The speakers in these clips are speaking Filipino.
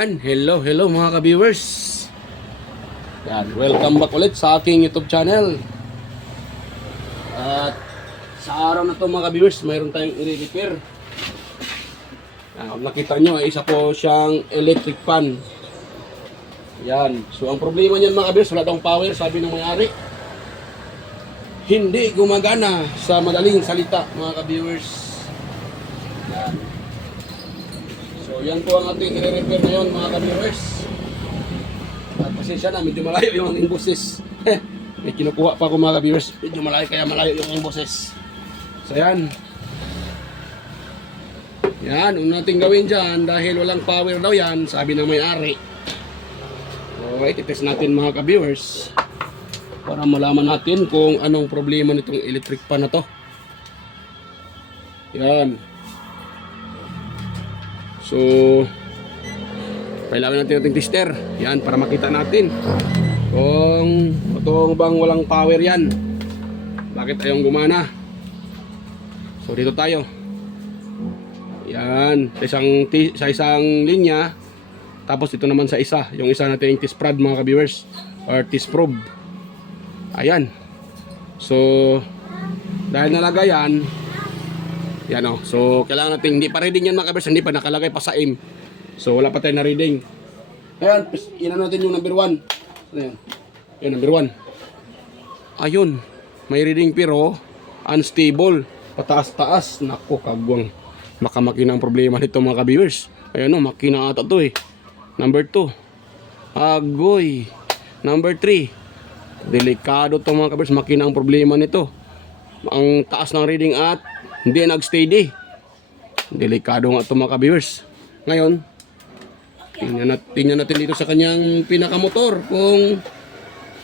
Yan, hello mga ka-viewers. Yan, welcome back ulit sa aking YouTube channel. At sa araw na to mga ka-viewers, mayroon tayong i-repair. Kung nakita nyo, isa po siyang electric fan. Yan, so ang problema niyan mga ka-viewers, wala daw power, sabi ng may-ari. Hindi gumagana sa madaling salita mga ka-viewers. Yan. So yan po ang ating i-repair ngayon mga ka-viewers. At pasensya na, medyo malayo yung aking boses. May kinukuha pa ako mga ka-viewers. Medyo malayo, kaya malayo yung aking boses. So yan. Yan, ang natin gawin dyan, dahil walang power daw yan, sabi ng may-ari. Okay, titest natin mga ka-viewers para malaman natin kung anong problema nitong electric fan na to. Yan. So, kailangan natin ating tester. Yan, para makita natin kung ito bang walang power yan. Bakit ayong gumana? So, dito tayo. Yan, sa isang linya. Tapos ito naman sa isa. Yung isa natin yung test prod mga ka-viewers. Or test probe. Ayan. So, dahil nalagay yan, yan o. So, kailangan natin, hindi pa reading yan mga ka-viewers, hindi pa nakalagay pa sa aim. So, wala pa tayo na reading. Ayan, inan natin yung number 1. Ayan. Ayan, number 1. Ayun. May reading pero unstable. Pataas-taas. Naku, kagwang. Makamakina ang problema nito mga ka-viewers. Ayan o, makina ata to eh. Number 2. Agoy. Number 3. Delikado to mga ka-viewers. Makina ang problema nito. Ang taas ng reading at hindi nag-steady. Delikado nga ito mga ka-viewers. Ngayon, tingnan natin dito sa kanyang pinakamotor kung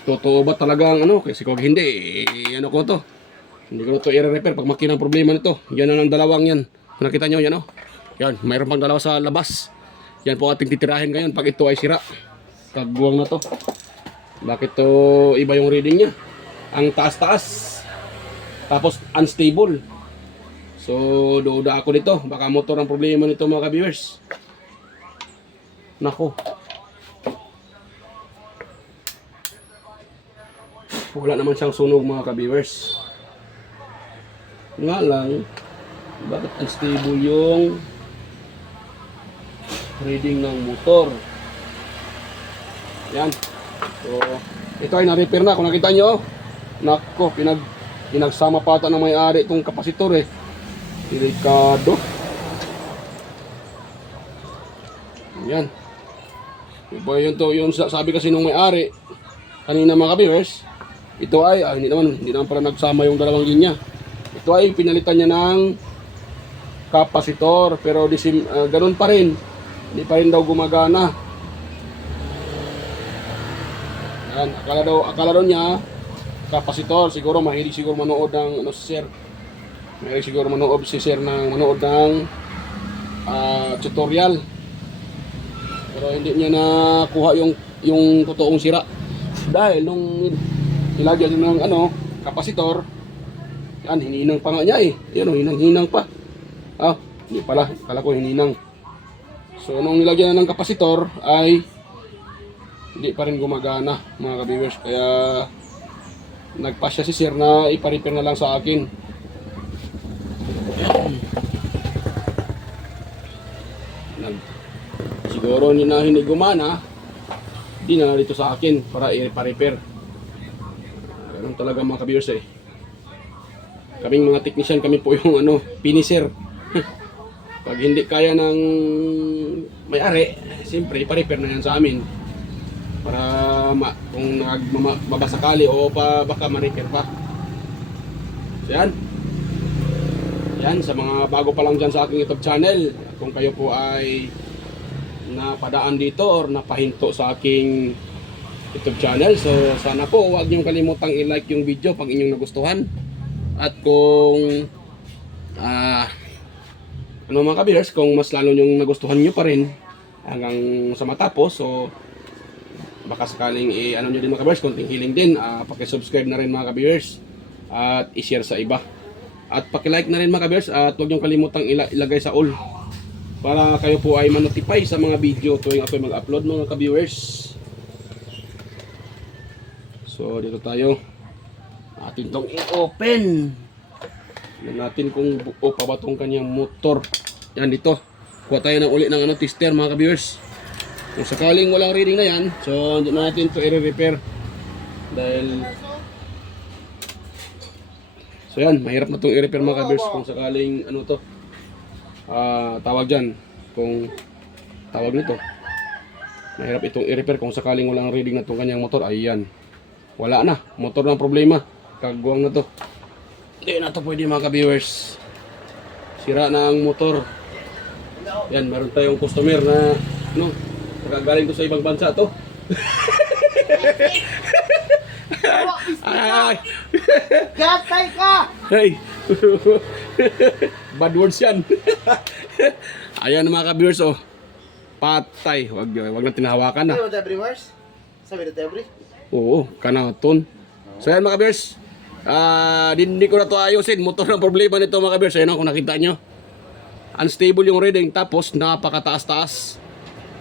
totoo ba talagang ano. Kasi kung hindi, ano ko to. Hindi ko na to i-repair pag makina ang problema nito. Yan ang dalawang yan. Nakita nyo yan o. Yan, mayroon pang dalawa sa labas. Yan po ating titirahin ngayon pag ito ay sira. Kagwang na to. Bakit to iba yung reading niya? Ang taas-taas. Tapos unstable. So, duda ako dito. Baka motor ang problema nito mga ka-viewers. Nako. Wala naman siyang sunog mga ka-viewers. Nga lang, bakit unstable yung reading ng motor? Yan. So, ito ay na-repair na. Kung nakita nyo, nako, pinagsama pa ata ng may-ari itong kapasitor eh. Delikado. Yan. Diba yun to, yung sabi kasi nung may-ari kanina mga ka-viewers, ito ay, hindi naman para nagsama yung dalawang linya. Ito ay pinalitan niya ng kapasitor, pero ganun pa rin. Hindi pa rin daw gumagana. Yan, akala daw niya kapasitor, siguro mahilig siguro manood ng ano si sir. May siguro manood si sir ng tutorial. Pero hindi niya nakuha yung totoong sira. Dahil nung nilagyan ng kapasitor, yan hininang pa nga niya eh. Yan hinang pa. Hindi pala, kala ko hininang. So nung nilagyan na ng kapasitor ay hindi pa rin gumagana mga ka-viewers. Kaya nagpasya si sir na ipa-repair na lang sa akin. Siguro hindi gumana, di na dito sa akin para i-repair. Ganun talaga mga ka-viewers eh. Kaming mga technician, kami po yung finisher. Pag hindi kaya ng may-ari, siyempre ipa-repair na yan sa amin. Para kung mabasakali o baka ma-repair pa. So yan. Yan, sa mga bago pa lang dyan sa aking YouTube channel, kung kayo po ay napadaan dito or napahinto sa aking YouTube channel, so sana po huwag niyong kalimutang i-like yung video pag inyong nagustuhan. At kung mga ka-viewers, kung mas lalo niyong nagustuhan nyo pa rin hanggang sa matapos, so baka sakaling nyo din mga ka-viewers, konting hiling din, paki-subscribe na rin mga ka-viewers at i-share sa iba. At paki-like na rin mga ka-viewers at huwag niyong kalimutang ilagay sa all para kayo po ay manotify sa mga video tuwing ako mag-upload mga ka-viewers. So dito tayo, natin tong i-open. Tignan natin kung buo pa ba tong kanyang motor. Yan dito, kuha tayo ng uli ng tester mga ka-viewers. Kung sakaling walang reading na yan, so hindi na natin to i-repair dahil so yan, mahirap na itong i-repair mga ka-viewers kung sakaling tawag dyan, kung tawag nito, mahirap itong i-repair kung sakaling walang reading na itong kanyang motor. Ayan, wala na, motor na problema, kagwang na to, hindi na to pwede mga ka-viewers, sira na ang motor. Yan, meron tayong customer na nakagaling to sa ibang bansa to. Ay, Gatay ka! hey. Bad words yan. Ayan mga ka-viewers, oh. Patay. Wag natin hawakan na. Ano every verse? Sabi na every? Oo, kanaton. So yan mga ka-viewers. Hindi ko na to ayusin. Motor ng problema nito mga ka-viewers. Ayan, kung nakita nyo, unstable yung reading, tapos napakataas-taas.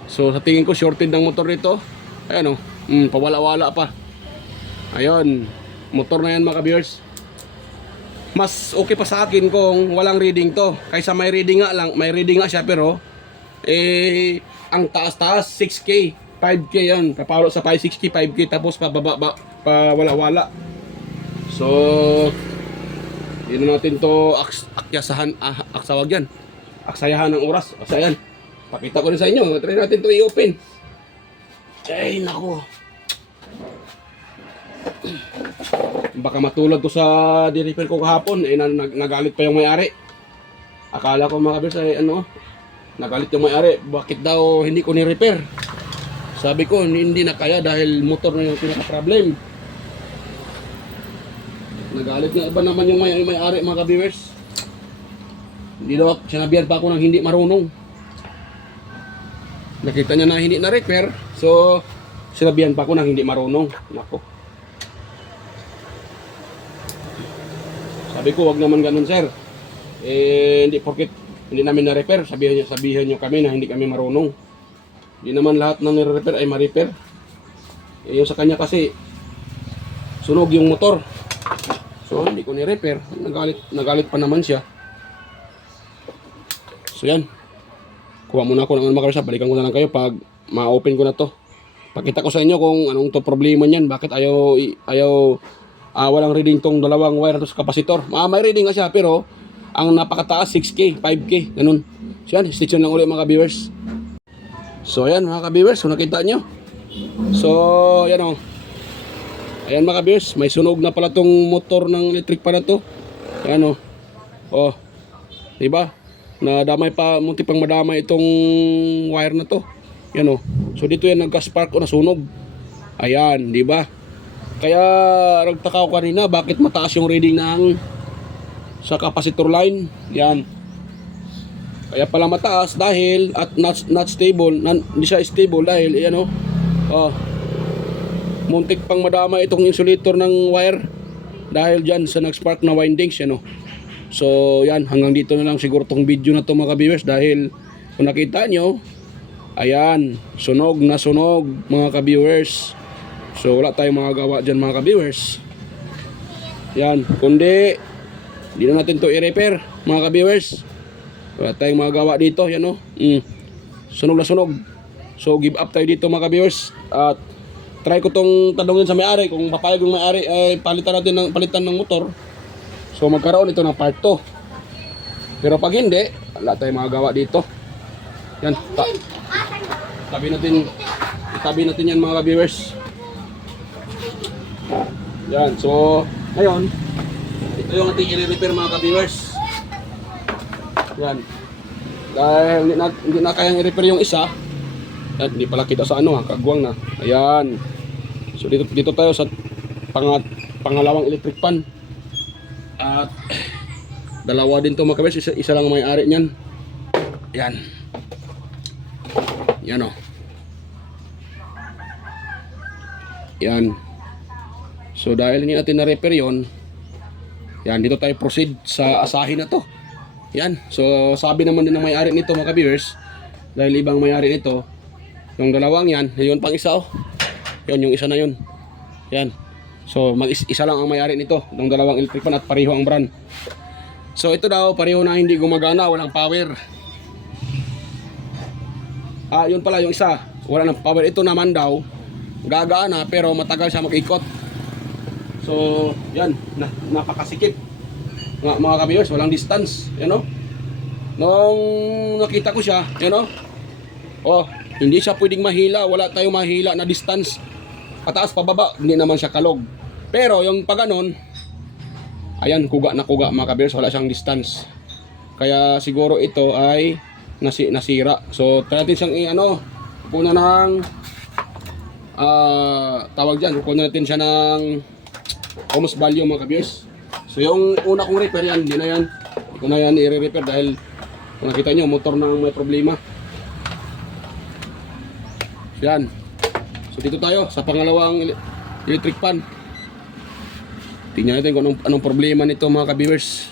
So sa tingin ko shorted ng motor nito. Ayan, pawala-wala pa. Ayun, motor na yan mga ka-viewers. Mas okay pa sa akin kung walang reading to, kaysa may reading nga lang, may reading nga siya pero ang taas-taas 6K, 5K yan, kapalo sa 6K, 5K, tapos pababa wala-wala. So yun natin to aksayahan ng oras. Kasi yan, pakita ko rin sa inyo, try natin to i-open. Ay nako, baka matulad to sa di-repair ko kahapon, nagalit pa yung may-ari. Akala ko mga kabers ay nagalit yung may-ari, bakit daw hindi ko ni-repair. Sabi ko hindi na kaya dahil motor na yung pinaka-problem. Nagalit na ba naman yung may-ari mga kabers. Hindi daw, sinabihan pa ako ng hindi marunong. Nakita niya na hindi na-repair, so sinabihan pa ako ng hindi marunong. Nako, sabi ko, wag naman ganun sir. Hindi porket hindi namin na-repair, sabihan nyo kami na hindi kami marunong. Hindi naman lahat ng nire-repair ay ma-repair. Yung sa kanya kasi, sunog yung motor. So, hindi ko ni-repair. Nagalit pa naman siya. So, yan. Kuha muna ako ng mga kabers. Balikan ko na lang kayo pag ma-open ko na to. Pakita ko sa inyo kung anong to problema niyan. Bakit ayaw walang reading tong dalawang wire to sa kapasitor. May reading nga siya pero ang napakataas 6K, 5K, ganun. So yan, stitch lang ulit mga ka-viewers. So yan mga ka-viewers, so nakita nyo. So yan o. Ayan mga ka-viewers, may sunog na pala tong motor ng electric pa na to. Ayan o. Oh, diba? Nadamay pa, munti pang madamay itong wire na to. Yan o. So dito yan nagka-spark o nasunog. Ayan, diba? Kaya nagtaka ko kanina bakit mataas yung reading ng sa capacitor line. Yan. Kaya pala mataas dahil at not stable, hindi siya stable dahil muntik pang madama itong insulator ng wire dahil dyan sa nag-spark na windings yan. So yan, hanggang dito na lang siguro tong video na to mga ka-viewers dahil kung nakita nyo, ayan, sunog na sunog mga ka-viewers. So wala tayong magagawa dyan mga ka-viewers. Yan, kundi hindi na natin to i-repair mga ka-viewers. Wala tayong magagawa dito. Yan sunog na sunog. So give up tayo dito mga ka-viewers. At try ko tong tanungin sa may-ari kung papayag yung may-ari ay palitan ng motor. So magkaroon ito ng part 2. Pero pag hindi, wala tayong magagawa dito. Yan, itabi natin yan mga ka-viewers. Yan, so ngayon ito yung ating i-repair mga ka-viewers. Yan, dahil hindi na kayang i-repair yung isa at hindi pala kita sa kagwang na. Ayan, so dito tayo sa pangalawang electric pan at dalawa din to mga ka-viewers. Isa lang may-ari niyan. Yan, yan o. Yan. So dahil hindi natin na-repair yon, yan, dito tayo proceed sa asahin na to. Yan. So sabi naman din ng may-ari nito mga ka-viewers, dahil ibang may-ari nito, yung dalawang yan, yun pang isa oh. Yun, yung isa na yun. Yan. So isa lang ang may-ari nito, yung dalawang electric fan at pareho ang brand. So ito daw, pareho na hindi gumagana, walang power. Yun pala yung isa, wala nang power. Ito naman daw, gagana pero matagal siya mag-ikot. So, yan, napakasikip. Mga ka-viewers, walang distance, you know. Nung nakita ko siya, you know, hindi siya pwedeng mahila, wala tayong mahila na distance. Pataas pababa, hindi naman siya kalog. Pero yung pag ganon, ayan, kuga na kuga mga ka-viewers, wala siyang distance. Kaya siguro ito ay nasira. So try natin siyang kukunan ng tawag dyan, kukunan natin siya ng ohms value mga ka-viewers. So yung una kong repair yan, hindi na yan, hindi ko na yan i-repair dahil kung nakita nyo, motor na may problema. So yan. So dito tayo sa pangalawang electric fan. Tingnan natin kung anong problema nito mga ka-viewers.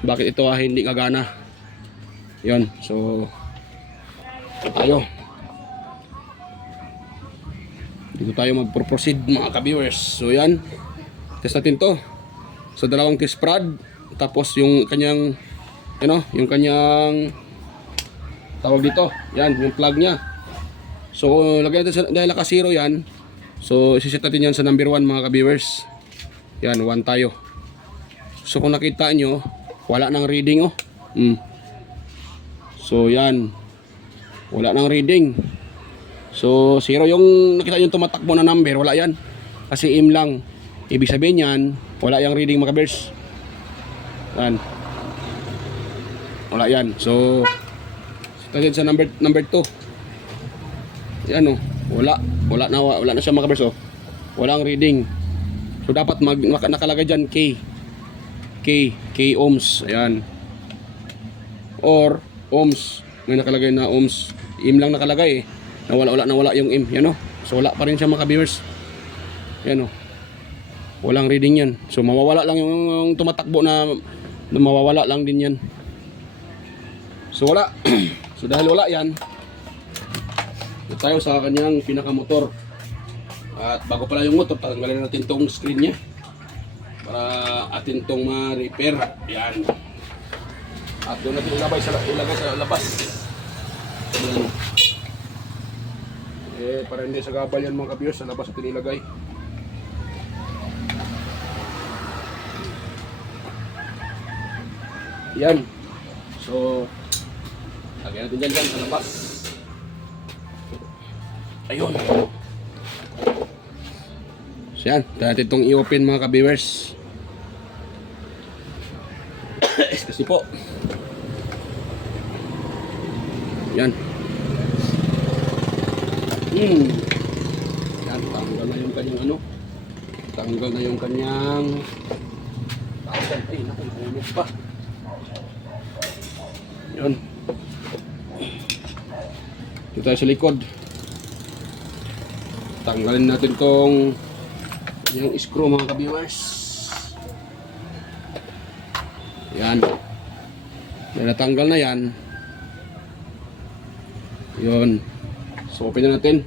Bakit ito hindi gagana. Yan, so tayo. Dito tayo mag-proceed mga ka-viewers. So yan, test natin to sa dalawang test prod. Tapos yung kanyang yung kanyang tawag dito, yan, yung plug nya. So lagyan natin dahil naka-zero yan. So isiset natin yan sa number 1 mga ka-viewers. Yan, 1 tayo. So kung nakita nyo, wala nang reading oh. So yan, wala nang reading. So 0 yung nakita yung tumatakbo na number, wala yan. Kasi im lang. Ibig sabihin yan, wala yung reading mga ka-viewers. Yan. Wala yan. So set sa number 2. Yan oh, wala na siya mga ka-viewers oh. Walang reading. So dapat nakalagay dyan K ohms. Ayan. Or ohms, may nakalagay na ohms. Im lang nakalagay eh. Nawala yung im, yan o. So wala pa rin siya mga ka-viewers. Yan o. Walang reading yan. So mawawala lang yung tumatakbo na mawawala lang din yan. So wala. So dahil wala yan, ito tayo sa kanyang pinakamotor. At bago pala yung motor, tanggalin natin tong screen niya para atin tong ma-repair. Yan. At doon natin ilagay sa labas. Ayan. Para hindi sa gabal yan mga ka-viewers, sa labas natin ilagay. Yan. So lagyan natin dyan sa labas. Ayun. So yan, natin itong i-open mga ka-viewers. Kasi po yan. Yan, tanggal na yung kanyang tanggal na yung kanyang ay naku, ulit pa. Yun. Dito tayo sa likod. Tanggalin natin tong yung screw mga ka-viewers. Yan. May natanggal na yan. Yun. So open na natin.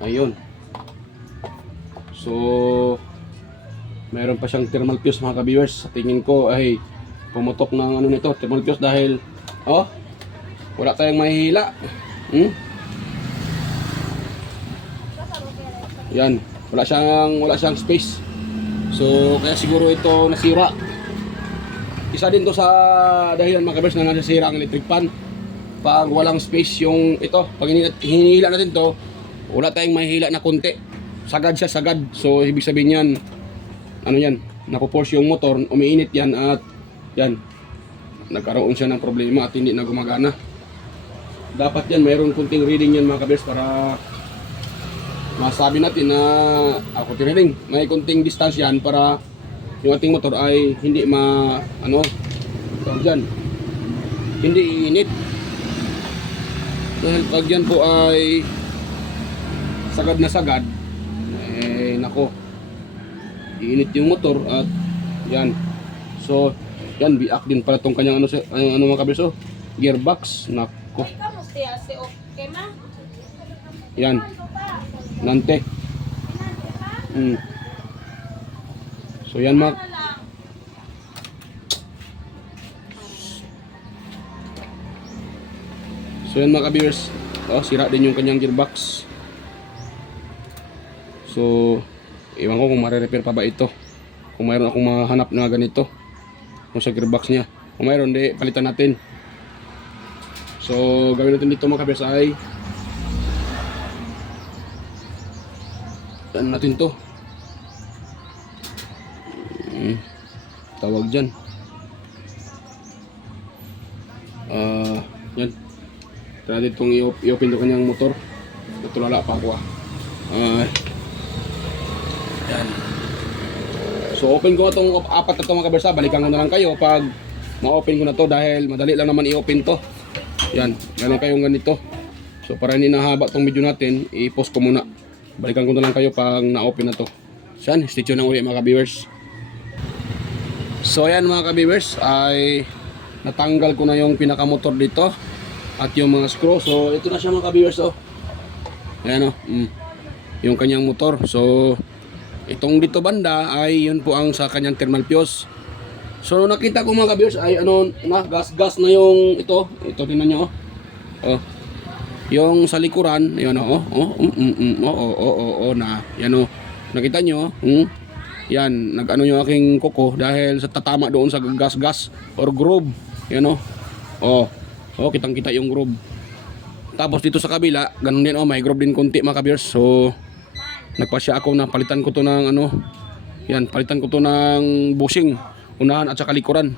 Ayun. So mayroon pa siyang thermal fuse mga ka-viewers. Sa tingin ko ay pumutok ng nito, thermal fuse dahil wala tayong mahihila. Yan, wala siyang space. So kaya siguro ito nasira. Isa din to sa dahilan mga ka-viewers na nasisira ang electric fan. Pag walang space yung ito, pag hinihila natin to, wala tayong mahihila na konti. Sagad siya, sagad. So ibig sabihin yan, yan, napo-force yung motor, umiinit yan at yan, nagkaroon siya ng problema at hindi na gumagana. Dapat yan, mayroon kunting reading yan mga ka-viewers para masabi natin na kunting reading, may kunting distance yan para yung ating motor ay hindi hindi iinit. Dahil pag yan po ay sagad na sagad, nako, iinit yung motor at yan. So, yan, biak din pala tong kanyang ano mga kabiyers, oh. Gearbox, nako. Yan. Nante. So yan mga ka-viewers. Oh, sira din yung kanyang gearbox. So, iwan ko kung mare-repair pa ba ito. Kung mayroon akong mahanap na ganito kung sa gearbox niya. Kung mayroon, di palitan natin. So, gawin natin dito mga ka-viewers ay ano natin to, tawag dyan, yan, tara ditong i-open to kanyang motor. Natulala pa ako yan. So open ko na itong apat na ito mga kabersa. Balikan ko na lang kayo pag ma-open ko na to, dahil madali lang naman i-open to. Yan, ganun kayong ganito. So para hindi nahaba tong video natin, i-post ko muna. Balikan ko na lang kayo pag na-open na to. So yan, stay tuned na ulit mga ka-viewers. So ayan mga ka-viewers, ay natanggal ko na yung pinakamotor dito at yung mga screw. So ito na siya mga ka-viewers, oh. Ayan, oh. Yung kanyang motor. So itong dito banda ay yun po ang sa kanyang thermal fuse. So nakita ko mga ka-viewers ay ano na, gas na yung ito tingnan nyo, oh. Yung sa likuran, yun, na, yan, oh. Nakita nyo, yan, nag-ano yung aking kuko dahil sa tatama doon sa gas or groove, yan, oh, kitang-kita yung groove. Tapos dito sa kabila, ganun din, may groove din konti mga ka-viewers. So nagpasya ako na palitan ko to ng yan, palitan ko to ng bushing, unahan at saka likuran.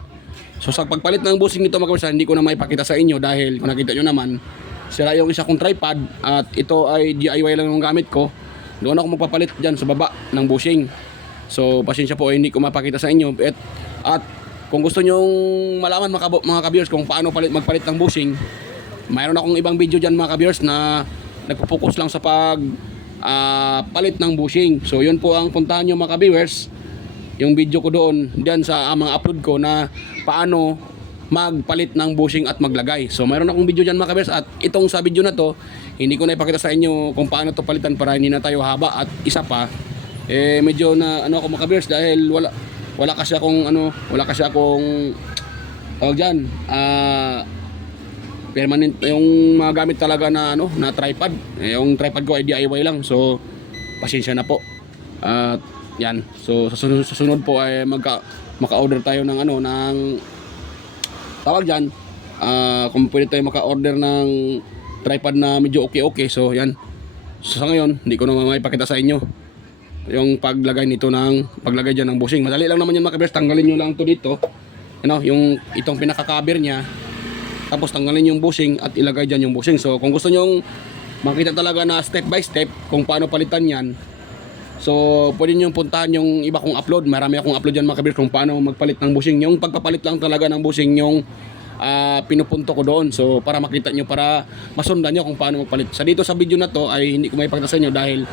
So sa pagpalit ng bushing nito mga ka-viewers, hindi ko na maipakita sa inyo dahil kung nakita nyo naman, sira yung isa kong tripod at ito ay DIY lang yung gamit ko. Doon ako magpapalit dyan sa baba ng bushing. So pasensya po ay hindi ko mapakita sa inyo. At kung gusto nyong malaman mga ka-viewers kung paano magpalit ng bushing, mayroon akong ibang video dyan mga ka-viewers na nagpo-focus lang sa palit ng bushing. So yun po ang puntahan nyo mga ka-viewers, yung video ko doon dyan sa mga upload ko na paano magpalit ng bushing at maglagay. So mayroon akong video dyan mga ka-viewers, at itong sa video na to hindi ko na ipakita sa inyo kung paano to palitan para hindi na tayo haba. At isa pa, medyo na ako mga ka-viewers dahil wala kasi akong tawag dyan, permanent yung mga gamit talaga na na tripod. Yung tripod ko ay DIY lang, so pasensya na po. At yan, so sa sunod po ay maka-order tayo ng ng tawag dyan, kung pwede tayo maka-order ng tripod na medyo okay. So yan, so sa ngayon hindi ko na maipakita sa inyo yung paglagay dyan ng bushing. Madali lang naman yan mga ka-viewers. Tanggalin nyo lang to dito, yung itong pinaka-cover nya, tapos tanggalin yung bushing at ilagay dyan yung bushing. So kung gusto nyong makita talaga na step by step kung paano palitan yan, so pwede nyo puntahan yung iba kong upload. Marami akong upload dyan mga ka-viewers kung paano magpalit ng bushing. Yung pagpapalit lang talaga ng bushing yung pinupunto ko doon. So para makita nyo, para masundan nyo kung paano magpalit. Dito sa video na to ay hindi ko maipakita sa inyo dahil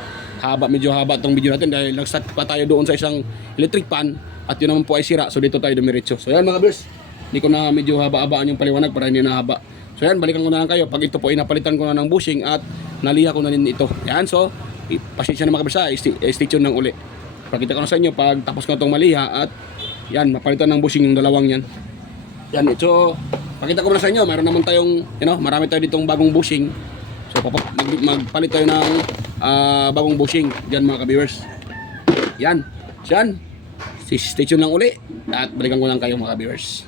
medyo haba tong video natin, dahil nag-start pa tayo doon sa isang electric pan at yun naman po ay sira. So dito tayo dumiretso. So yan mga ka-viewers, hindi ko na medyo haba-habaan yung paliwanag para hindi na haba. So yan, balikan ko na lang kayo pag ito po ay napalitan ko na ng bushing at naliha ko na din ito. Yan, so pasensya na mga ka-viewers, stay tuned ng uli. Pakita ko na sa inyo pag tapos ko na itong maliha at yan, mapalitan ng bushing yung dalawang yan. Yan, so pakita ko na sa inyo, mayroon naman tayong marami tayo ditong bagong bushing. So magpalit tayo ng bagong bushing dyan mga ka-viewers. Yan, stay tuned lang uli at balikan ko lang kayo mga ka-viewers.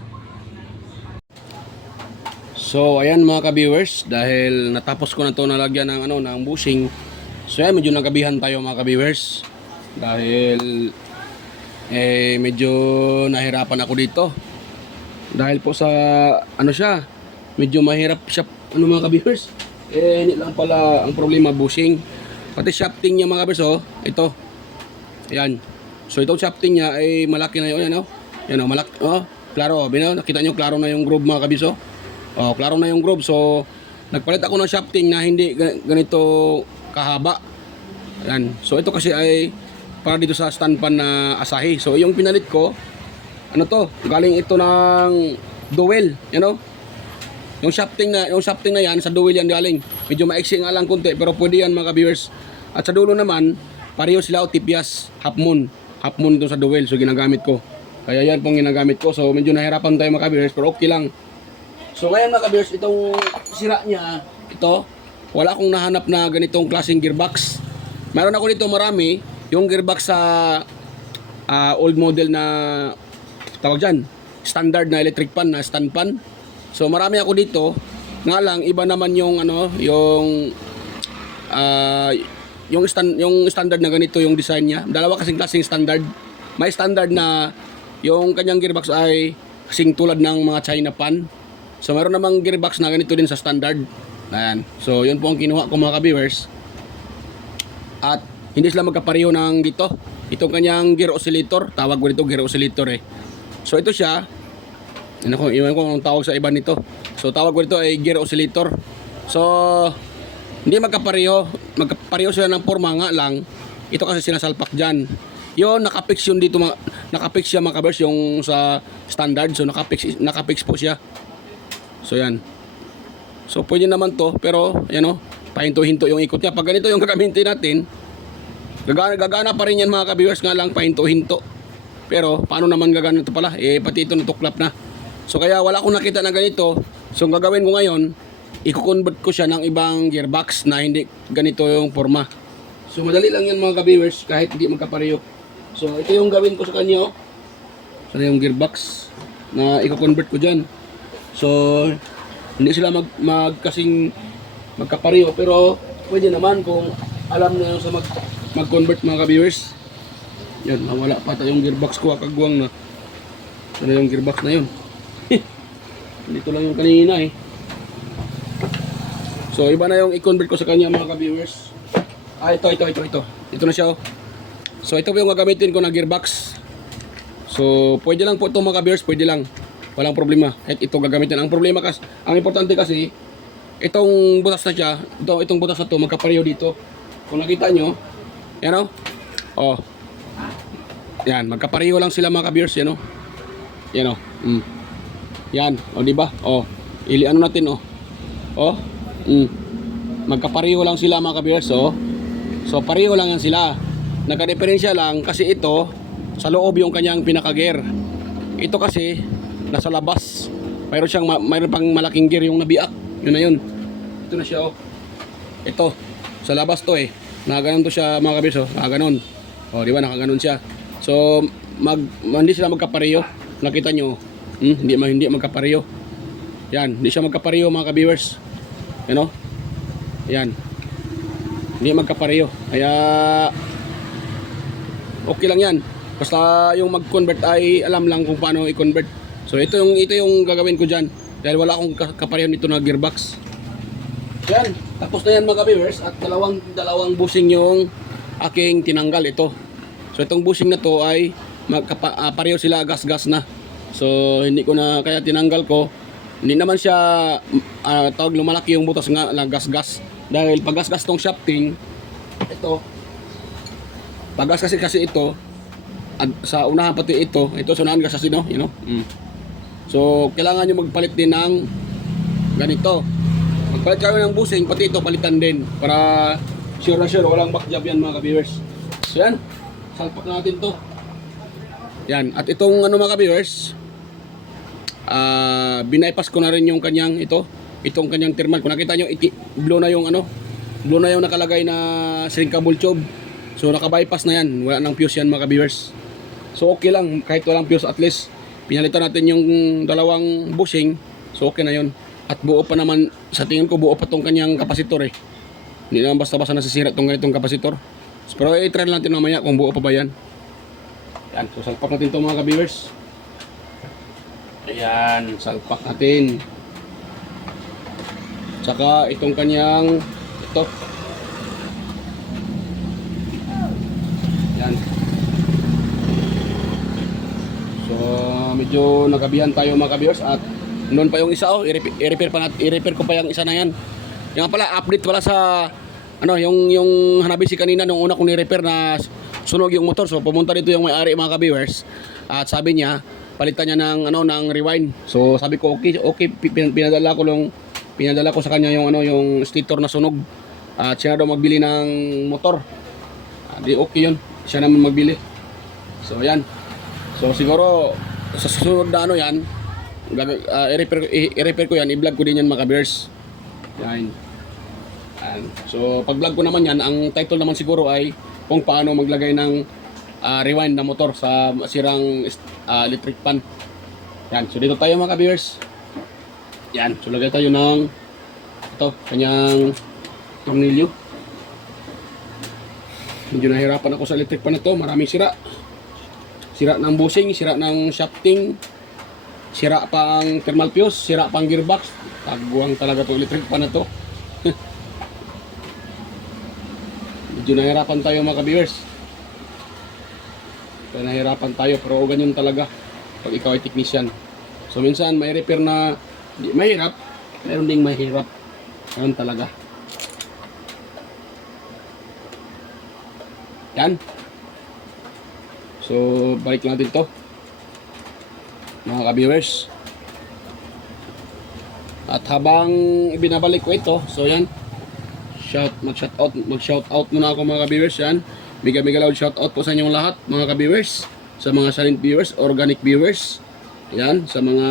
So ayan mga ka-viewers, dahil natapos ko na to nalagyan ng ng bushing. So yan, medyo nagabihan tayo mga ka-viewers dahil medyo nahirapan ako dito. Dahil po sa medyo mahirap siya mga ka-viewers. Hindi lang pala ang problema bushing, pati shafting niya mga ka-viewers, ito. Ayan. So itong shafting niya ay malaki na yun, malaki, klaro, nakita nyo, klaro na yung groove mga ka-viewers, klaro na yung groove. So nagpalit ako ng shafting na hindi ganito kahaba. Ayan. So ito kasi ay para dito sa stand pan na Asahi. So yung pinalit ko, ano to, galing ito ng Dowel, you know. Yung shafting na yan sa Dowel yan galing. Medyo maiksi nga lang konti pero pwede yan mga viewers. At sa dulo naman, pareho sila o tipias, half moon doon sa Dowel, so ginagamit ko. Kaya yan pong ginagamit ko. So medyo nahirapan tayo mga viewers pero okay lang. So ngayon mga viewers, itong sira niya, ito, wala akong nahanap na ganitong klaseng gearbox. Meron ako dito marami, yung gearbox sa old model na tawag dyan, standard na electric pan, na stand pan. So marami ako dito, nga lang iba naman yung ano, yung standard na ganito yung design niya. Dalawa kasing klaseng standard. May standard na yung kanyang gearbox ay kasing tulad ng mga China pan. So meron namang gearbox na ganito din sa standard. Ayan. So yun po ang kinuha ko mga ka-viewers. At hindi sila magkapareho ng dito. Itong kanyang gear oscillator, tawag ko dito gear oscillator eh. So ito siya, iwan ko ang tawag sa iba nito. So tawag ko dito ay gear oscillator. So hindi magkapareho sila ng forma nga lang. Ito kasi sinasalpak dyan. Yun, nakapix yun dito, nakapix siya mga kabers yung sa standard. So nakapix po siya. So yan. So pwede naman to, pero yan o, pahinto-hinto yung ikot niya. Pag ganito yung gagamitin natin, gagana pa rin yan mga ka-viewers, nga lang pahinto-hinto. Pero paano naman gagana ito pala? Eh pati ito natuklap na. So kaya wala akong nakita na ganito. So ang gagawin ko ngayon, i-convert ko siya ng ibang gearbox na hindi ganito yung forma. So madali lang yan mga ka-viewers, kahit hindi magkapareho. So ito yung gawin ko sa kanya. Sana yung gearbox na i-convert ko dyan. So hindi sila magkasing magkapareho, pero pwede naman kung alam na yung sa mag-convert mga ka-viewers. Yan, wala pa tayong gearbox ko, kagwang na. Sana yung gearbox na yun. Dito lang yung kanina eh. So iba na yung i-convert ko sa kanya mga ka-viewers. Ito. Ito na siya oh. So ito po yung gagamitin ko na gearbox. So pwede lang po ito mga ka-viewers, pwede lang. Walang problema. At ito gagamitin. Ang problema kasi, ang importante kasi, itong butas na siya, itong butas na to magkapareho dito. Kung nakita nyo, yan o. Oh. Yan, magkapareho lang sila mga ka-viewers, yan o. Yan o. Yan, o diba? O, ano natin o. O, magkapareho lang sila mga ka-viewers, o. So, pareho lang yan sila. Nagka-diferensya lang kasi ito, sa loob yung kanyang pinaka-gear. Ito kasi, nasa labas. Mayroon pang malaking gear yung nabiak. Yun na yun. Ito na siya, oh. Ito, sa labas to eh. Nakaganon to siya mga ka-viewers, oh. Nakaganon. O, di ba? Nakaganon siya. So, hindi sila magkapareho. Nakita nyo, hindi magkapareho. Yan, hindi siya magkapareho mga ka-viewers. Yan o. Yan. Hindi magkapareho. Kaya, okay lang yan. Basta yung mag-convert ay alam lang kung paano i-convert. So, ito yung gagawin ko dyan. Dahil wala akong kapareho nito na gearbox. Yan. Tapos na yan mga ka-viewers. At dalawang busing yung aking tinanggal ito. So itong bushing na to ay pareho sila gas-gas na. So hindi ko na kaya tinanggal ko. Hindi naman siya tawag lumalaki yung butas nga lang gas-gas. Dahil pag gas-gas tong shafting, ito pag gas kasi ito sa unahan pati ito sa unahan gas kasi no, you know. So kailangan nyo magpalit din ng ganito. Magpalit kayo ng bushing, pati ito palitan din para sure na sure walang back job yan mga ka-viewers. So yan, salpak natin to. Yan, at itong ano mga ka-viewers, binaypass ko na rin yung kanyang itong kanyang thermal. Kung nakita nyo, blue na yung nakalagay na shrinkable tube. So naka-bypass na yan, wala nang fuse yan mga ka-viewers. So okay lang, kahit walang fuse, at least pinalitan natin yung dalawang bushing. So okay na yun. At buo pa naman, sa tingin ko buo pa tong kanyang kapasitor eh. Hindi naman basta-basta nasisira tong ganitong kapasitor. Pero i-try natin mamaya kung buo pa ba yan. Yan, so salpak natin ito mga ka-viewers. Ayan, salpak natin. Tsaka itong kanyang ito. Yan. So medyo nagabihan tayo mga ka-viewers. At noon pa yung isa i-repair ko pa yung isa na yan. Yung pala update pala sa yung Hanabishi kanina nung una kong ni-repair na sunog yung motor. So pumunta dito yung may-ari mga ka-viewers at sabi niya palitan niya ng ng rewind. So sabi ko okay, pinadala ko sa kanya yung yung stator na sunog. At siya daw magbili ng motor. Di okay yun. Siya naman magbili. So ayan. So siguro sa susunod na yan, i-repair ko yan, i-vlog ko din yan mga ka-viewers. Yan. So pag-vlog ko naman yan, ang title naman siguro ay kung paano maglagay ng rewind na motor sa sirang electric pan. Yan. So dito tayo mga ka-viewers. Yan. So lagay tayo ng kanyang tornilyo. Medyo nahirapan ako sa electric pan na to. Maraming sira. Sira ng bushing, sira ng shafting, sira pa ang thermal fuse, sira pa ang gearbox. Taguang talaga to electric pan na to. Medyo nahirapan tayo mga ka-viewers. Nahirapan tayo pero ganyan talaga pag ikaw ay technician. So minsan may repair na di mahirap, mayroon ding mahirap. Ganun talaga. Yan. So balik natin to mga ka-viewers. At habang ibinabalik ko ito, so yan, mag-shout out muna ako mga ka-viewers. Yan, mega loud shout out po sa inyong lahat mga ka-viewers, sa mga silent viewers, organic viewers. Yan, sa mga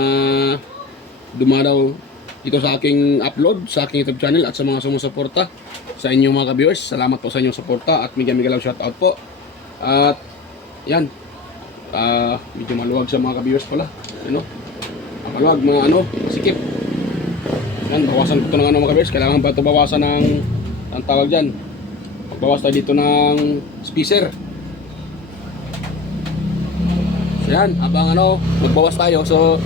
dumadaw dito sa aking upload, sa aking YouTube channel, at sa mga sumusuporta sa inyong mga ka-viewers. Salamat po sa inyong suporta at mega loud shout out po. At yan, medyo maluwag sa mga ka-viewers pala, maluwag mga sikip. Yan, bawasan ko ito ng mga ka-viewers. Kailangan ba ito bawasan ng ang tawag dyan, magbawas tayo dito ng spacer. So yan, abang magbawas tayo, so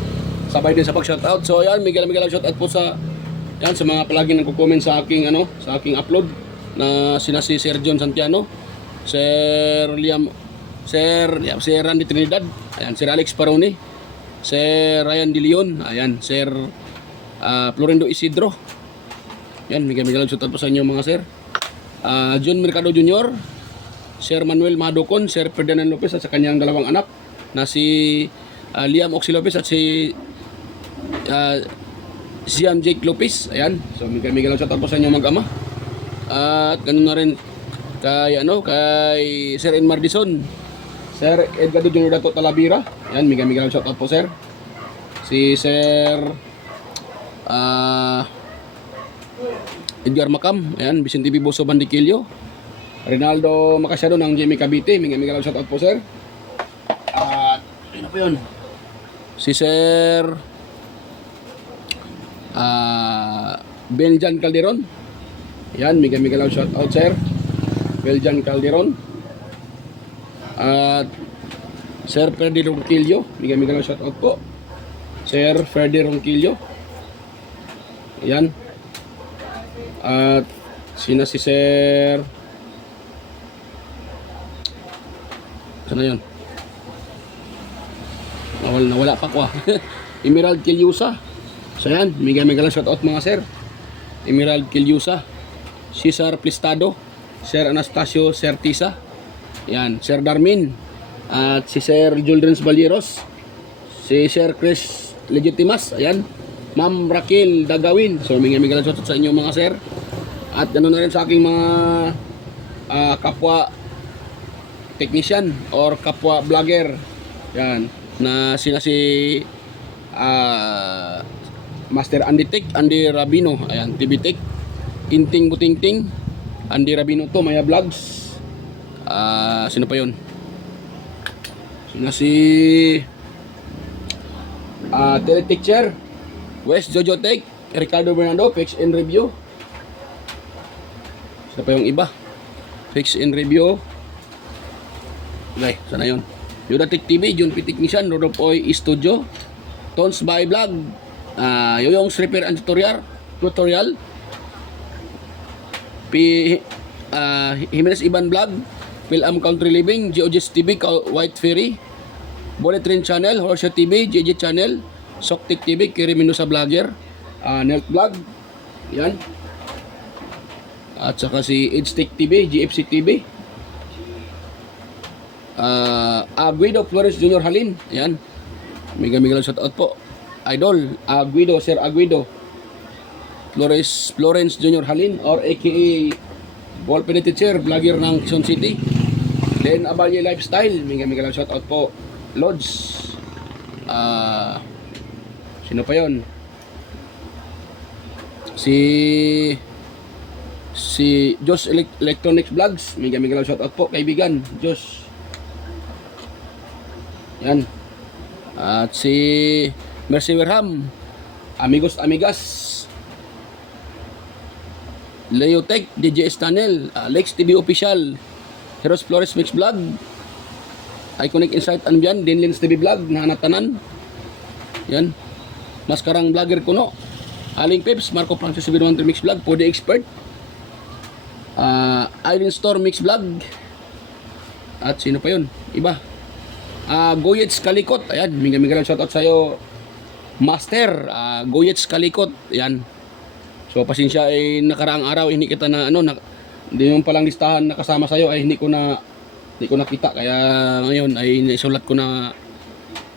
sabay din sa pag-shoutout. So yan, mega lang shoutout po sa yan, sa mga palagi nagko-comment sa aking sa aking upload na si Sir John Santiano, Sir Randy Trinidad, ayan, Sir Alex Paroni, Sir Ryan De Leon, ayan, Sir Florindo Isidro. Yan, mega lang shoutout po sa inyo mga sir. John Mercado Jr., Sir Manuel Madocon, Sir Ferdinand Lopez at sa kanyang dalawang anak na si Liam Oxy Lopez at si Siam Jake Lopez. Ayan, so mega lang shoutout po sa inyo mag-ama. At ganun na rin kay Sir Enmar Dizon, Sir Edgardo Jr. Dato Talavera. Ayan, mega lang shoutout po sir. Si Sir Edgar Macam, ayan, Vicente Biboso Bandiquillo, Rinaldo Macasyado ng Jimmy Cavite, mega lang shoutout po sir. At ano po yun? Si Sir Benjan Calderon. Ayan, mega lang shoutout sir. Benjan Calderon. At Sir Ferdi Ronquillo, mega lang shoutout po. Sir Ferdi Ronquillo. Ayan. At sina si Sir, sana yun, nawala pa ko Emerald Kilyusa. So yan, mega lang shout out mga sir. Emerald Kilyusa, Cesar Plistado, Sir Anastasio Certisa, yan, Sir Darmin, at si Sir Juldrens Balyeros, si Sir Chris Legitimas, ayan, Ma'am Raquel Dagawin. So mega lang shout out sa inyo mga sir. At ganoon na rin sa aking mga kapwa technician or kapwa vlogger. Yan, na si Master Andy Tech, Andy Rabino, ayan, TV Tech, Inting Butingting, Andy Rabino to, Maya Vlogs. Sino pa yun? Sino si Teletecture, West Jojo Tech, Ricardo Bernardo, Fix and Review. Sino pa yung iba? Fix and Review. Okay, sana yun. Yoda Tech TV, John P. Technician, Rodolph Oy Studio, Tons by Vlog, Yoyong's Repair and Tutorial, Jimenez Iban Vlog, Phil-Am Country Living, GeoGist TV, White Ferry, Bullet Train Channel, Horseshoe TV, JJ Channel, Soktik TV, Kiri Mendoza Vlogger, Nelt Vlog, yan. At saka si Edstick TV, GFC TV. Guido Flores Jr. Halin. Ayan. Mega shout out po. Idol, Guido, Sir Aguido. Florence Jr. Halin or aka Ball Pen Teacher, vlogger ng Quezon City. Then Abalye Lifestyle, mega shout out po. Lods. Sino pa yon? Si Josh Electronics Vlogs, mega shout out po kaibigan, Josh. Yan. At si Mercy Werham, Amigos Amigas, Leo Tech, DJS Channel, Lex TV Official, Heroes Flores Mix Vlog, Iconic Insight and Beyond, Dinlins TV Vlog, Nahanatanan. Yan. Maskarang Vlogger Kuno, Aling Pips, Marco Francis 713 Mix Vlog, Pode Expert, Island Store Mix Vlog, at sino pa yun? Iba. Goyets Kalikot, ayan, mega shoutout sa'yo, Master, Goyets Kalikot, ayan. So, pasensya ay nakaraang araw, hindi kita na, hindi yung palang listahan na kasama sa'yo, ay hindi ko nakita, kaya ngayon ay nisulat ko na,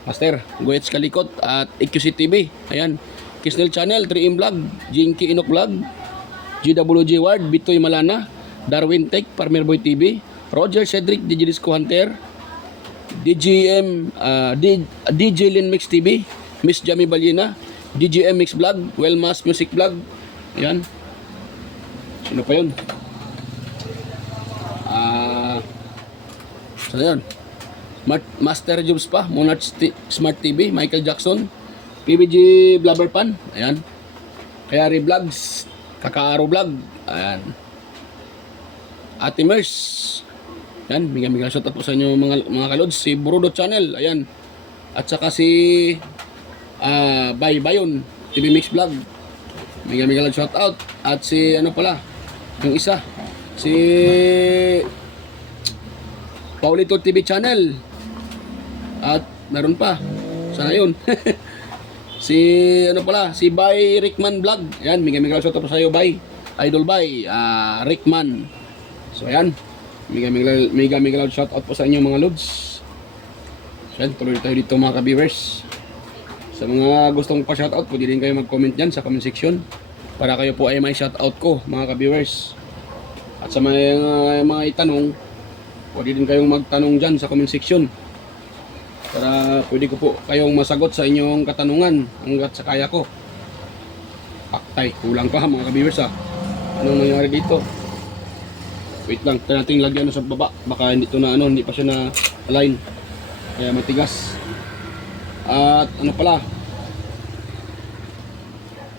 Master, Goyets Kalikot, at EQC TV, ayan, Kisnel Channel, 3M Vlog, Jinky Inok Vlog, GWG Ward, Bitoy Malana, Darwin Tech, Farmer Boy TV, Roger Cedric, DJ Disco Hunter, DJM, DJ Lin Mix TV, Miss Jamie Balina, DJM Mix Vlog, Wellmas Music Vlog. Ayan. Sino pa yun? Sino yun? Master Jobs pa, Monarch Smart TV, Michael Jackson, PBG Blabber Pan. Ayan. Kayari Vlogs, Kakaaro Vlog. Ayan. Ate Mers. Yan, mega shout out po sa inyo mga kalods, si Brudo Channel, ayan. At saka si Bayon TV Mix Vlog. Mega shout out. At si ano pala, yung isa, si Paulito TV Channel. At meron pa. Sana yun. Si ano pala, si Bay Rickman Vlog. Ayan, mega shout out po sa iyo, Bay. Idol Bay, Rickman. So ayan. Mega shout out po sa inyo mga lods. So, tuloy tayo dito mga ka-viewers. Sa mga gustong pa-shout out, pwede din kayo mag-comment dyan sa comment section para kayo po ay may shout out ko mga ka-viewers. At sa mga itanong, pwede din kayong magtanong dyan sa comment section para pwede ko po kayong masagot sa inyong katanungan hanggat sa kaya ko. Paktay, kulang pa mga ka-viewers ha. Anong nangyari dito? Wait lang, tayo natin lagyan sa baba. Baka hindi to na hindi pa siya na align. Kaya matigas. At ano pala?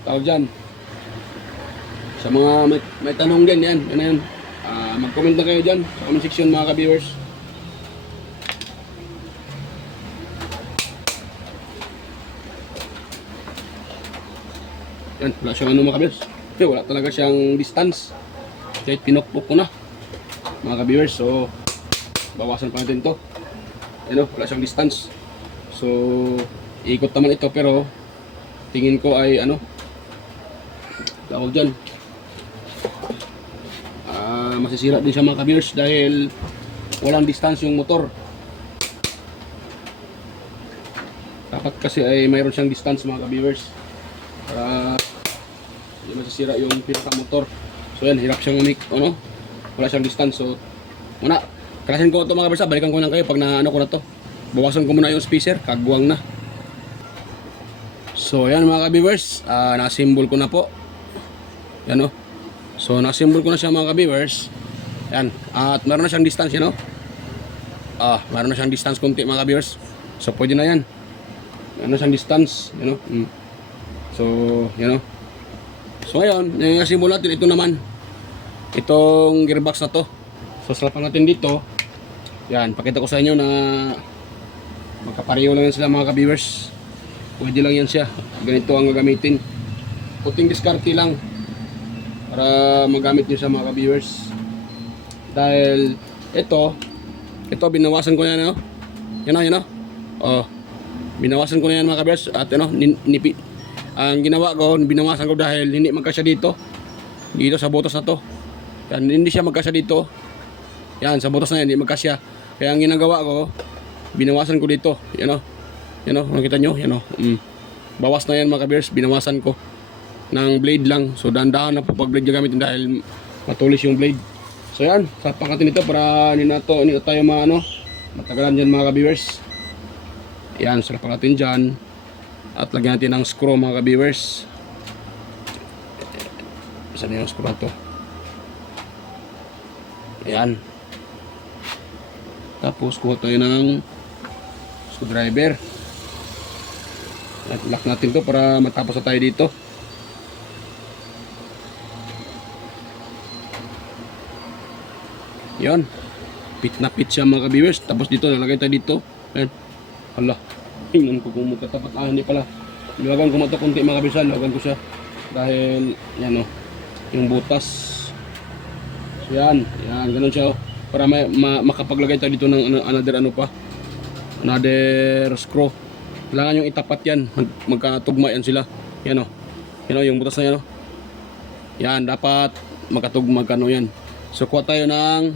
Tawag dyan. Sa mga may tanong din yan. Yan na yan. Mag-comment na kayo dyan sa comment section mga ka-viewers. Yan, wala siyang mga ka-viewers. Wala talaga siyang distance. Kahit pinokpok ko na mga ka-viewers, so bawasan pa natin to. Wala siyang distance, so ikot naman ito, pero tingin ko ay tawag dyan, masisira din siya mga ka-viewers dahil walang distance yung motor. Dapat kasi ay mayroon siyang distance mga ka-viewers para hindi masisira yung pinaka-motor. So yan, hirap siyang wala siyang distance. So muna, kalasin ko ito mga kabersa, balikan ko lang kayo pag ko na to. Bawasan ko muna yung spacer, kagwang na. So yan mga ka-viewers, nasimbol ko na po. Yan So nasimbol ko na siya mga ka-viewers. Yan, at meron na siyang distance, meron na siyang distance konti mga ka-viewers. So pwede na yan. Meron na siyang distance, So, So ngayon, yung nasimbol natin, ito naman. Itong gearbox na to. So salapan natin dito. Yan, pakita ko sa inyo na magkapareho lang yan sila mga ka-viewers. Pwede lang yan siya. Ganito ang gagamitin. Puting diskarte lang para magamit nyo sa mga ka-viewers. Dahil ito binawasan ko na yan. Yan. Binawasan ko na yan mga ka-viewers. At ang ginawa ko, binawasan ko dahil hindi magkasya dito sa butas na to. Yan, hindi siya magkasya dito. Yan, sa butas na yan, hindi magkasya. Kaya ang ginagawa ko, binawasan ko dito. Yan o. Yan o, nakita nyo? Yan o. Bawas na yan mga ka-viewers, binawasan ko ng blade lang. So dahan-dahan na po pag blade gagamitin dahil matulis yung blade. So yan, sapak natin ito para hindi na tayo matagalan dyan mga ka-viewers. Yan, sapak natin dyan. At lagyan natin ng screw mga ka-viewers. Saan yung screw na to? Yan. Tapos kuha tayo ng screwdriver. At lock natin to para matapos na tayo dito. Yan. Pit na pit siya mga ka-viewers. Tapos dito, nalagay tayo dito. Ayan. Hala. Tingnan ko kung magkatapat. Hindi pala. Liwagan ko ito kunti mga ka-viewers. Liwagan ko siya. Dahil, yan o. Yung butas. So yan. Yan. Ganun siya o. Para makapaglagay tayo dito ng another screw. Kailangan yung itapat yan. Magkatugma yan sila. Yan o. Yan o. Yung butas na yan o. Yan. Dapat magkatugma yan. So kuha tayo ng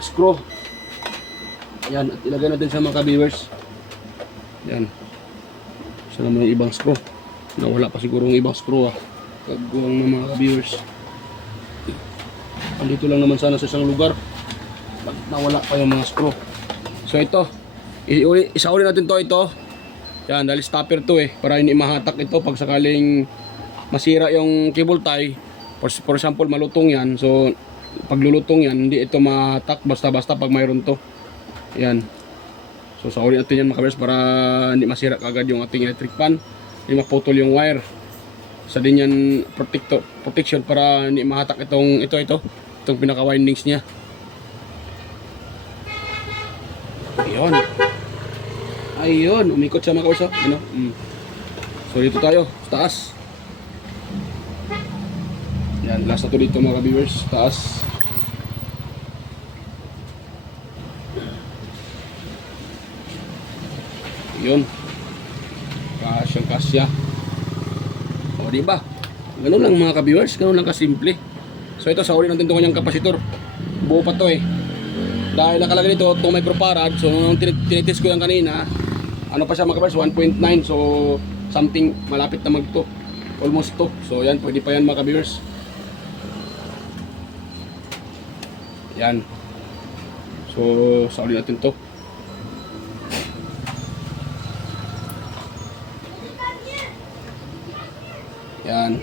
screw. Yan, at ilagay natin sa mga ka-viewers. Yan. Sana may ibang screw. Nawala pa siguro yung ibang screw Kagawang ng mga ka-viewers. Andito lang naman sana sa isang lugar. Nawala pa yung mga screw. So ito, isauli natin ito. Yan, dahil stopper to para hindi mahatak ito pag sakaling masira yung cable tie. For example, malutong yan. So, pag lulutong yan, hindi ito matak basta-basta pag mayroon to. Yan. So, sauli natin yan mga ka-viewers para hindi masira kagad yung ating electric pan. Hindi maputol yung wire. Sa din yan protection para hindi mahatak itong pinaka-windings niya. Ayun, umikot siya mga ka-viewers. So, dito tayo, sa taas. Yan, last na to dito mga ka-viewers, taas. Yun. Kasyang-kasya. O, diba? Ganun lang mga ka-viewers, ganun lang kasimple. So ito, sauli natin itong kanyang kapasitor. Buo pa to Dahil nakalagay dito, itong microfarad. So nung tinitest ko yan kanina, ano pa siya mga ka-viewers, 1.9. So something malapit na magto. Almost to. So yan, pwede pa yan mga ka-viewers. Yan. So, sauli natin to. Yan.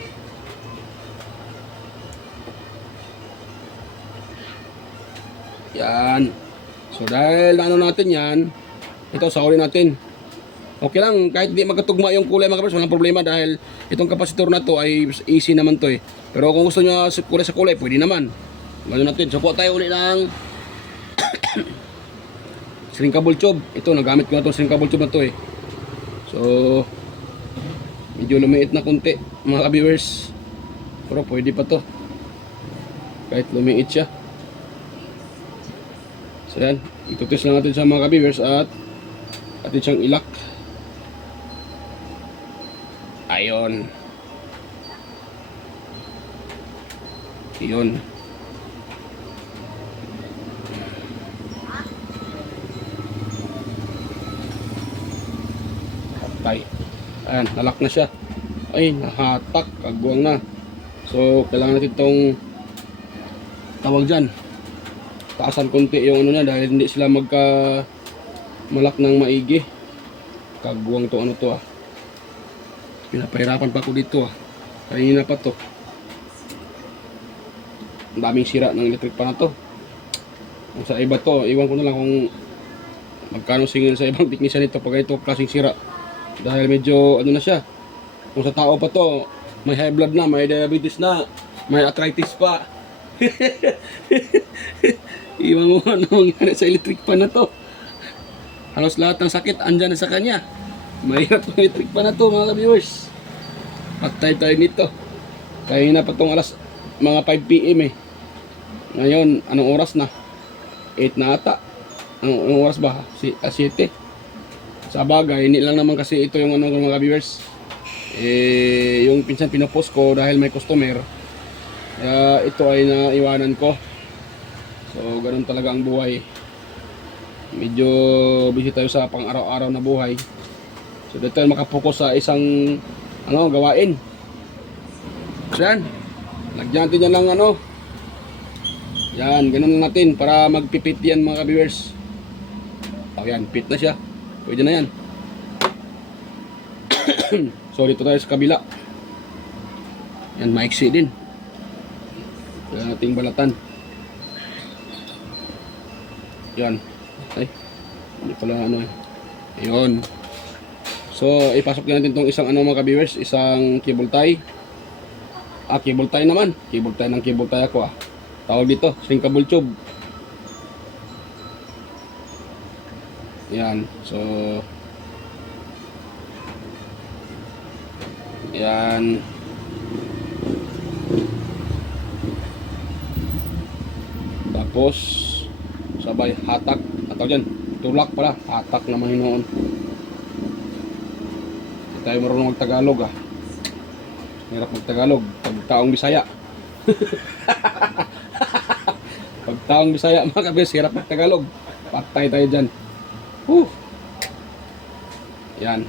Yan. So, dahil natin yan, ito, sauli natin. Okay lang, kahit di magkatugma yung kulay mga kapatid, walang problema dahil itong kapasitor na to ay easy naman to Pero kung gusto nyo kulay sa kulay, pwede naman. Ganoon natin. So, kuha tayo ulit ng shrinkable tube. Ito, nagamit ko na itong shrinkable tube na to So, medyo lumiit na kunti, mga ka-viewers. Pero pwede pa to. Kahit lumiit siya. So, yan. Itutis lang natin sa mga ka-viewers at atin siyang ilak. Ayun. Ayun. Ayan, nalak na siya. Ay, nahatak, kagwang na. So, kailangan natin itong tawag dyan. Taasan konti yung ano niya dahil hindi sila malak ng maigi. Kagwang to ano to Pinapahirapan pa ako dito Kanina pa to. Ang daming sira ng electric pan na to. Kung sa iba to, iwan ko na lang kung magkano singil sa ibang technician nito pag ito klaseng sira. Dahil medyo ano na siya. Kung sa tao pa to, may high blood na, may diabetes na, may arthritis pa. Iwan mo ano nangyari sa electric pan na to. Halos lahat ng sakit andyan na sa kanya. Mahirap yung electric pan na to mga ka-viewers. Patay tayo nito. Kaya na pa tong mga 5 PM Ngayon, anong oras na? 8 na ata. Anong oras ba? 7. Sa bagay, hindi lang naman kasi ito yung mga viewers. Yung pinsan pinopost ko dahil may customer. Ito ay naiwanan ko. So ganun talaga ang buhay. Medyo busy tayo sa pang-araw-araw na buhay. So dito tayo makapokus sa isang gawain. So yan. Lagyan natin yan lang yan, ganun lang natin para magpipit yan mga ka-viewers. Yan, fit na siya. Pwede na yan. So dito tayo sa kabila. Yan, maiksi din. Kaya nating balatan. Yan. Ay, hindi pala Ayun. So, ipasok din natin itong isang mga ka-viewers, isang cable tie. Cable tie naman. Cable tie ng cable tie ako Tawag dito, shrinkable tube. Yan. So, yan. Tapos sabay hatak atau dyan tulak pala, hatak naman noon. Hindi tayo marunong mag-Tagalog hirap mag-Tagalog pag taong Bisaya. Pag taong Bisaya mga kabis, hirap mag-Tagalog, patay tayo dyan. Yan.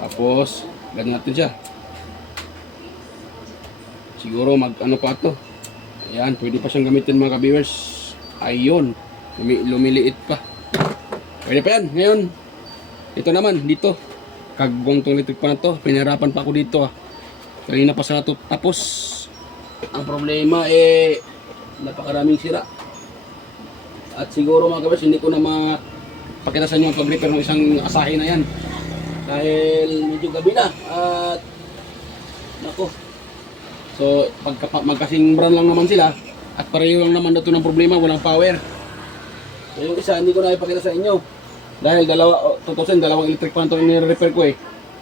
Tapos ganyan natin siya, siguro pa to. Ayan, pwede pa siyang gamitin mga ka-viewers. Ayun, lumiliit pa. Pwede pa yan. Ngayon, ito naman, dito. Kagwang tong electric pan na to. Pinahirapan pa ako dito Kanina pa sana to tapos. Ang problema napakaraming sira. At siguro mga ka-viewers, hindi ko na mapakita sa inyo ang pag-repair ng isang asahe na yan. Dahil medyo gabi na. At nako. So, magkasing brand lang naman sila at pareho lang naman ito ng problema, walang power. So, yung isa hindi ko na ipakita sa inyo dahil dalawang electric pan ito yung nire-repair ko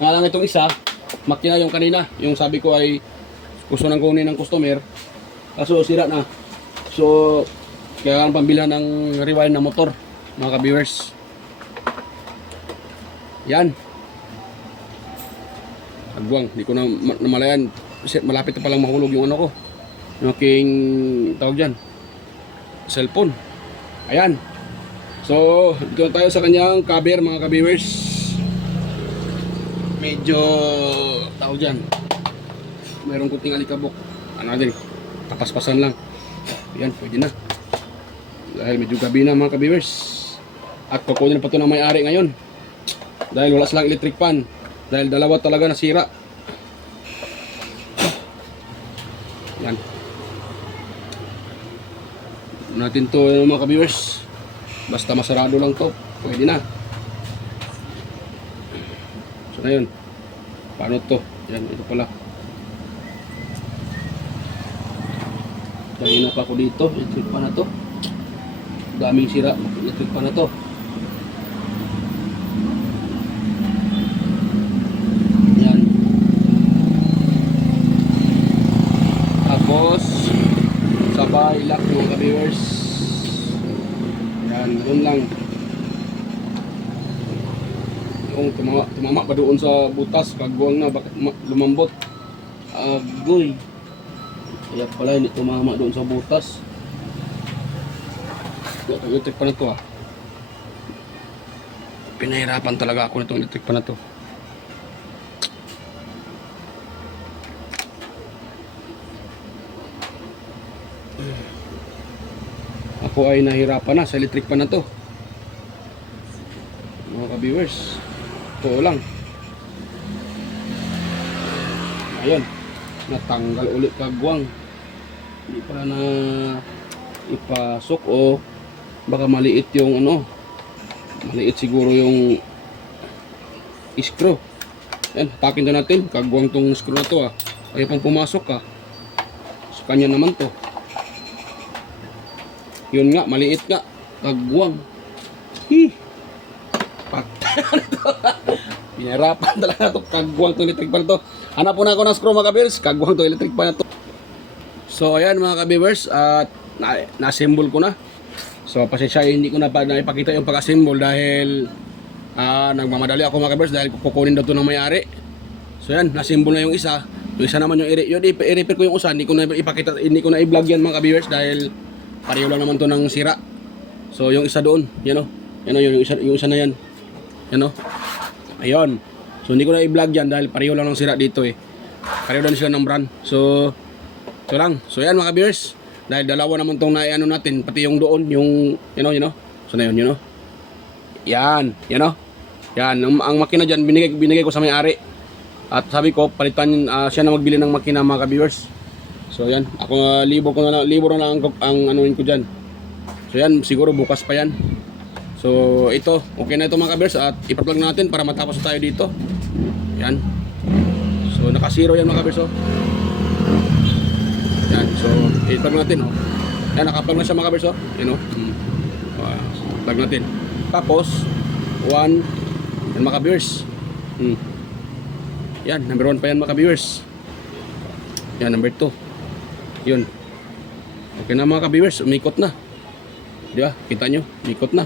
Nga lang itong isa, makina yung kanina, yung sabi ko ay gusto nang kunin ng customer, kaso sira na. So, kailangan pambilhan ng rewind na motor, mga ka-viewers. Yan. Agwang, hindi ko na namalayan. Malapit na palang mahulog yung ko, yung aking tawag dyan, cellphone. Ayan. So dito na tayo sa kanyang cover mga ka-viewers. Medyo tawag dyan, mayroong kunting alikabok, din, tapaspasan lang. Ayan, pwede na dahil medyo gabi na mga ka-viewers. At kukunin pa ito ng may-ari ngayon dahil wala silang electric pan, dahil dalawa talaga nasira. Yan. Natin to mga ka-viewers. Basta masarado lang to, pwede na. So na yun. Paano to? Yan, ito pala. Dahil na pa ako dito, electric pa na to. Daming sira, electric pa na to. Yan. Tapos sabay lock mga ka-viewers. Yan, doon lang. Yung tumama pa doon sa butas, kagwang na, bakit lumambot. Agoy. Kaya pala hindi tumama doon sa butas. Itong electric pa na to Pinahirapan talaga ako nitong electric pa na to. Ako ay nahirapan na sa electric pan na to mga ka-viewers. Ito lang. Ayun, natanggal ulit kagwang. Hindi pa na ipasok o baka maliit yung maliit siguro yung screw. Yan, hatakin na natin. Kagwang tong screw na to Ayaw pang pumasok sa kanya naman to. Yun nga, maliit nga. Kagwang. Patay na to. Pinahirapan talaga ito. Kagwang itong electric pan to. Hanap po na ako ng screw mga ka-viewers. Kagwang itong electric pan na to. So ayan mga ka-viewers. At na-assemble ko na. So pasensya, hindi ko na naipakita yung pag-assemble dahil nagmamadali ako mga ka-viewers dahil kukunin daw ito ng may-ari. So yan, na-assemble na yung isa. Yung isa naman yung i-repair ko yung isa. Hindi ko na ipakita, hindi ko na i-vlog yan mga ka-viewers dahil pareho lang naman to ng sira. So yung isa doon, yan o. Yan o, yung isa na yan. Yan o. Ayun. So hindi ko na i-vlog yan dahil pareho lang ng sira dito eh. Pareho lang sila ng brand. So lang. So yan mga ka-viewers. Dahil dalawa naman tong naiano natin, pati yung doon, yung, you know. So na yun, Yan, Yan, ang makina dyan, binigay ko sa may-ari. At sabi ko, palitan siya na magbili ng makina mga ka-viewers. So yan, ako libo na lang ang anuin ko dyan. So yan, siguro bukas pa yan. So ito, okay na ito mga ka-viewers at ipa-plug natin para matapos tayo dito. Yan. So naka-zero yan mga ka-viewers. Yan, so i-plug natin Yan, naka-plug na siya mga ka-viewers plug natin. Tapos 1 yan mga ka-viewers. Yan, number 1 pa yan mga ka-viewers. Yan, number 2. Yun. Okay na mga ka-viewers, umikot na. Di ba? Kita nyo, umikot na.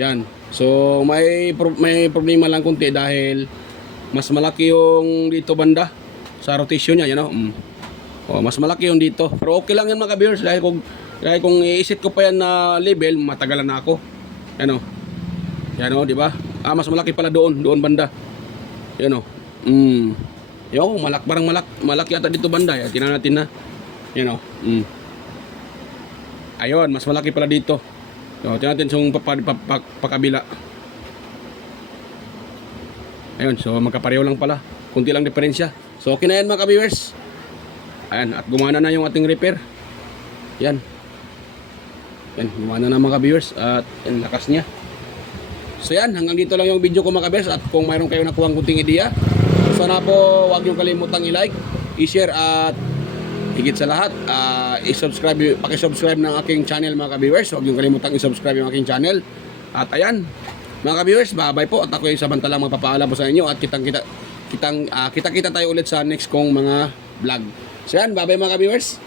Yan. So may problema lang kunti dahil mas malaki yung dito banda sa rotation niya, mas malaki yung dito. Pero okay lang yan mga ka-viewers dahil kung iisip ko pa yan na level, matagalan na ako. Yan di ba? Mas malaki pala doon banda. Yan parang malaki ata dito banda. Tingnan natin na. Ayun, mas malaki pala dito. So, tingnan natin yung pakabila. Ayun, so magkapareho lang pala. Kunti lang diferensya. So okay na yan mga ka-viewers. Ayan, at gumana na yung ating repair. Yan, gumana na mga ka-viewers. At yan, lakas niya. So yan, hanggang dito lang yung video ko mga ka-viewers. At kung mayroon kayo nakuhang kunting ideya, sana po huwag niyong kalimutang i-like, i-share at higit sa lahat, paki-subscribe ng aking channel mga ka-viewers. Huwag niyong kalimutang i-subscribe yung aking channel. At ayan, mga ka-viewers, bye-bye po. At ako yung samantalang magpapaalam po sa inyo. At kita-kita tayo ulit sa next kong mga vlog. So yan, bye-bye mga ka-viewers.